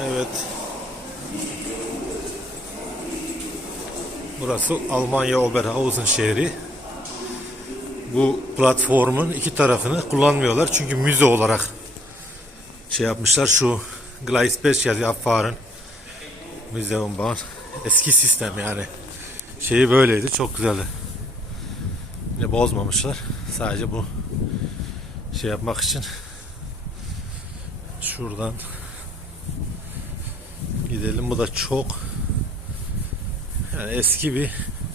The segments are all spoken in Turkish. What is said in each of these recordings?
Evet. Burası Almanya Oberhausen şehri. Bu platformun iki tarafını kullanmıyorlar çünkü müze olarak şey yapmışlar şu Gleisbech yazıyor Affar'ın Museum Bahn. Eski sistem yani. Şeyi böyleydi. Çok güzeldi. Yine bozmamışlar. Sadece bu şey yapmak için şuradan gidelim bu da çok yani eski bir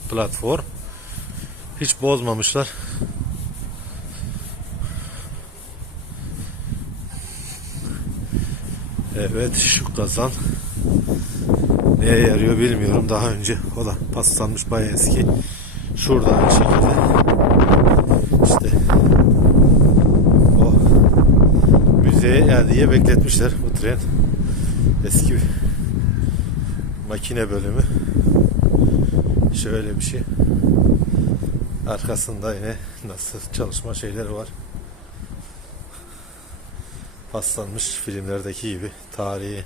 platform hiç bozmamışlar Evet şu kazan neye yarıyor bilmiyorum. Daha önce o da paslanmış bayağı eski. Şurada aynı şekilde. İşte o müzeye yani diye bekletmişler bu tren. Eski makine bölümü. Şöyle bir şey. Arkasında yine nasıl çalışma şeyleri var paslanmış filmlerdeki gibi tarihi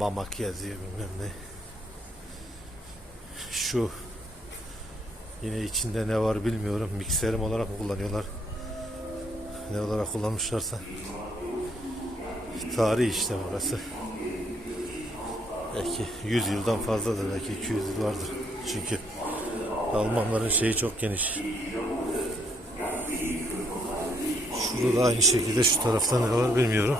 Bamak yazıyor bilmem ne. Şu yine içinde ne var bilmiyorum. Mikserim olarak mı kullanıyorlar? Ne olarak kullanmışlarsa. Tarih işte burası. Belki 100 yıldan fazladır. Belki 200 yıl vardır. Çünkü Almanların şeyi çok geniş. Şurada da aynı şekilde şu tarafta ne var bilmiyorum.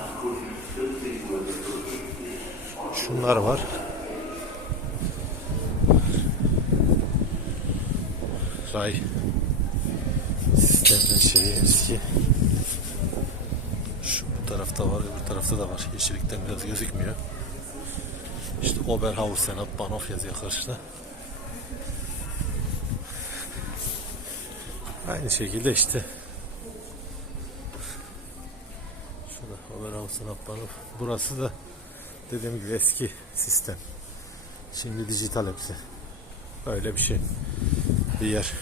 Şunlar var. Ray sistemin şeyi eski. Tarafta var, öbür tarafta da var. Yeşillikten biraz gözükmüyor. İşte Oberhausen Bahnhof yazıyor karşıda. Aynı şekilde işte Şurada Oberhausen Bahnhof. Burası da dediğim gibi eski sistem. Şimdi dijital hepsi. Böyle bir şey. Bir yer.